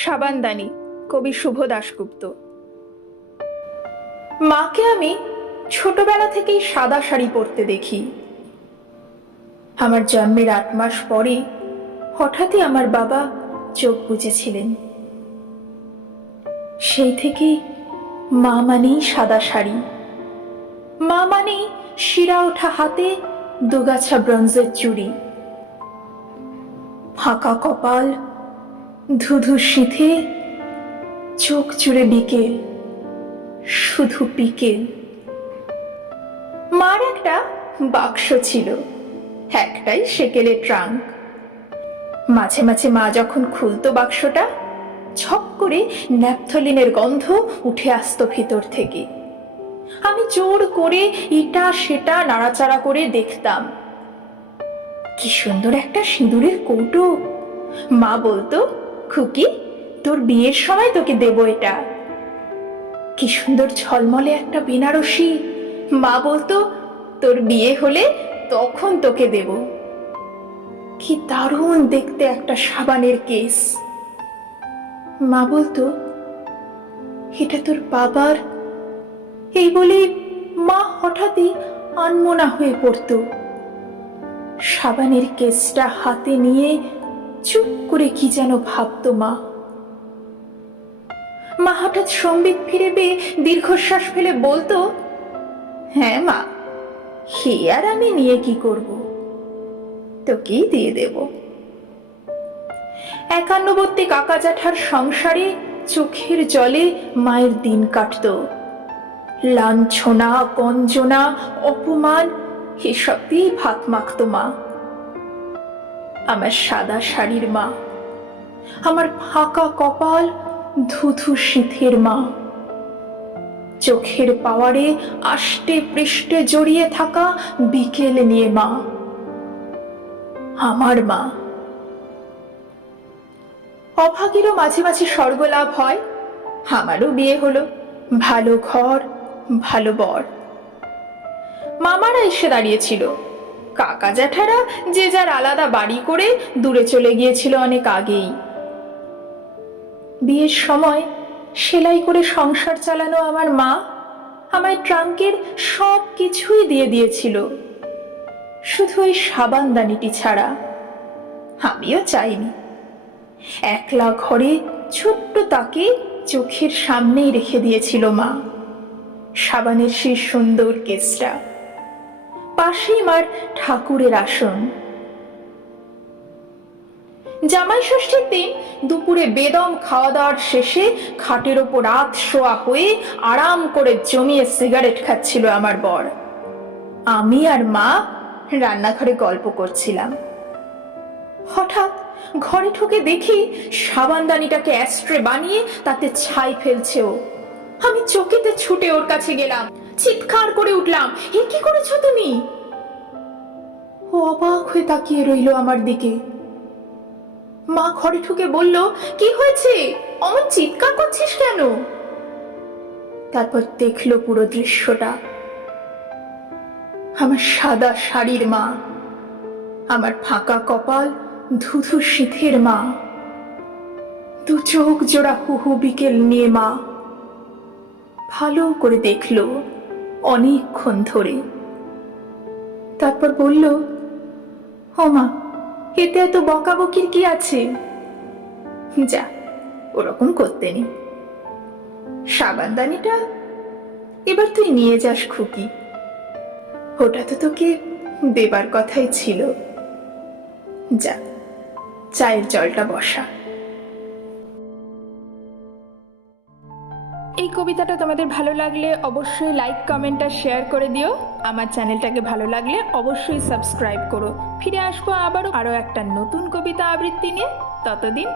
সাবানদানি, কবি শুভ দাশগুপ্ত। মাকে আমি ছোটবেলা থেকেই সাদা শাড়ি পরতে দেখি। আমার জন্মের আট মাস পরে হঠাৎই আমার বাবা চোখ বুঝেছিলেন সেই থেকেই মা মানেই সাদা শাড়ি। মা মানেই শিরা ওঠা হাতে দুগাছা ব্রঞ্জের চুড়ি। ফাঁকা কপাল ধুধু সিঁথে চোখ চুড়ে বিকেল শুধু বিকেল মার একটা বাক্স ছিল, একটাই সেকেলের ট্রাঙ্ক। মাঝে মাঝে মা যখন খুলতো বাক্সটা ছপ করে ন্যাপথলিনের গন্ধ উঠে আসতো ভিতর থেকে। আমি জোর করে ইটা সেটা নাড়াচাড়া করে দেখতাম। কি সুন্দর একটা সিঁদুরের কৌটো, মা বলতো খুকি তোর বিয়ের সময় তোকে দেব এটা। কি সুন্দর ঝলমলে একটা বেনারসি। মা বলতো, তোর বিয়ে হলে তখন তোকে দেব। কি দারুণ দেখতে একটা সাবানের কেস। মা বলতো, এটা তোর বাবার। এই বলে মা হঠাৎই আনমনা হয়ে পড়তো। সাবানের কেসটা হাতে নিয়ে চুপ করে কি যেন ভাবতো মা? মা হঠাৎ সম্বিত ফিরে পেয়ে দীর্ঘশ্বাস ফেলে বলতো হ্যাঁ মা হে আর আমি নিয়ে কি করব? তোকেই দিয়ে দেব। একান্নবর্তী কাকা জ্যাঠার সংসারে চোখের জলে মায়ের দিন কাটত। লাঞ্ছনা, গঞ্জনা, অপমান এসব দিয়েই ভাত মাখত মা। আমার সাদা শাড়ির মা, আমার ফাঁকা কপাল ধুধু শীতের মা। চোখের পাওয়ারে আষ্টে পৃষ্ঠে জড়িয়ে থাকা বিকেল নিয়ে মা, আমার মা। অভাগীরও মাঝে মাঝে স্বর্গলাভ হয়, আমারও বিয়ে হলো, ভালো ঘর, ভালো বর। মামারা এসে দাঁড়িয়েছিল কাকা জ্যাঠারা যে যার আলাদা বাড়ি করে দূরে চলে গিয়েছিল অনেক আগেই। বিয়ের সময় সেলাই করে সংসার চালানো আমার মা আমায় ট্রাঙ্কের সব কিছুই দিয়ে দিয়েছিল। শুধু ওই সাবানদানিটি ছাড়া আমিও চাইনি। একলা ঘরে ছোট্ট তাকে চোখের সামনেই রেখে দিয়েছিল মা। সাবানের সেই সুন্দর কেসটা। পাশেই মার ঠাকুরের আসন। জামাই ষষ্ঠীর দিন দুপুরে বেদম খাওয়া দাওয়ার শেষে খাটের ওপর রাত শোয়া হয়ে আরাম করে জমিয়ে সিগারেট খাচ্ছিল আমার বর। আমি আর মা রান্নাঘরে গল্প করছিলাম। হঠাৎ ঘরে ঢুকে দেখি সাবানদানিটাকে অ্যাস্ট্রে বানিয়ে তাতে ছাই ফেলছে ও। আমি চকিতে ছুটে ওর কাছে গেলাম। চিৎকার করে উঠলাম। এ কি করেছ তুমি? ও অবাক হয়ে তাকিয়ে রইল আমার দিকে। মা ঘরে ঢুকে বলল, কি হয়েছে? অমন চিৎকার করছিস কেন? তারপর দেখল পুরো দৃশ্যটা। আমার সাদা শাড়ির মা, আমার ফাঁকা কপাল, ধুধু শীতের মা, দু চোখ জোড়া হুহু বিকেল নিয়ে মা। ভালো করে দেখল। অনেকক্ষণ ধরে। তারপর বলল, ও মা, এতে এত বকাবকির কি আছে? যা, ওরকম করতে সাবানদানিটা এবার তুই নিয়ে যাস খুকি। ওটা তো তোকে দেবার কথাই ছিল। যা, চায়ের জলটা বসা। এই কবিতাটা তোমাদের ভালো লাগলে অবশ্যই লাইক কমেন্ট আর শেয়ার করে দিও। আমার চ্যানেলটাকে ভালো লাগলে অবশ্যই সাবস্ক্রাইব করো। ফিরে আসব আবারও আরও একটা নতুন কবিতা আবৃত্তি নিয়ে। ততদিন